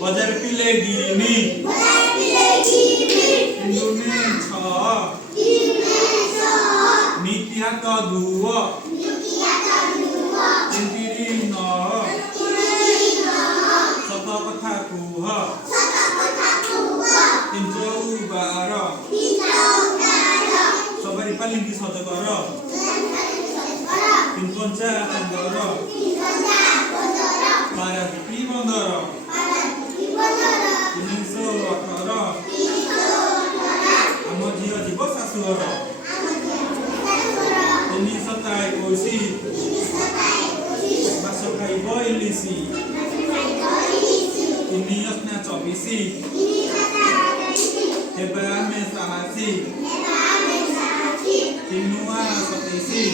बजार पिले गिनी इंदुने छ नीतिया त दुव इंदिरी न सत कथा कुह तिनचौ बार सबरी पालिंगी सजकर तीन पंचा पंदर पारादीपी बंदर 318 आम झील जीव शाशुघर 321 बास खाइब इलिशी 324 हेबा आमे साहसी 327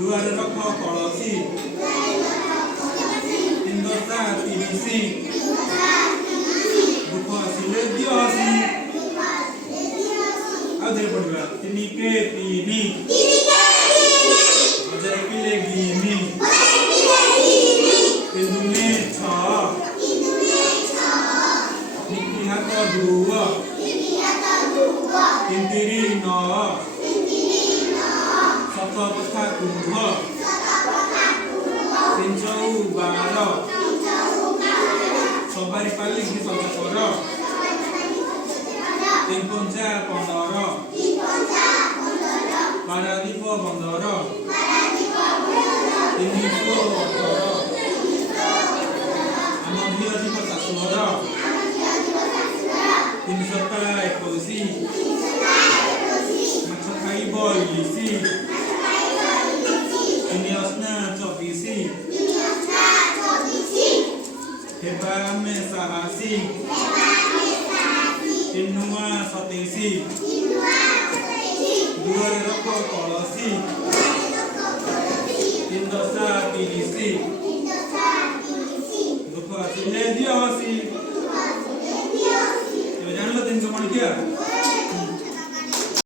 दुआर रख कलसी 330 दुख आसिले दिहसी आउे पढ़ा 3 के 3 बजार पिले गिनी इंदुने छ नीति हाथ दुव इंदिरी न सत कथा कुह तिनचौ बार सबरी पालिंगी सजकर तीन पंचा पंदर पारादीप बंदर 318 आम झील जीव शाशुघर 321 माछ खाइब इलिशी 324 हेबा आमे साहसी 327 दुआर रख कलसी 330 दुख आसिले दिहसी जानल 300 किया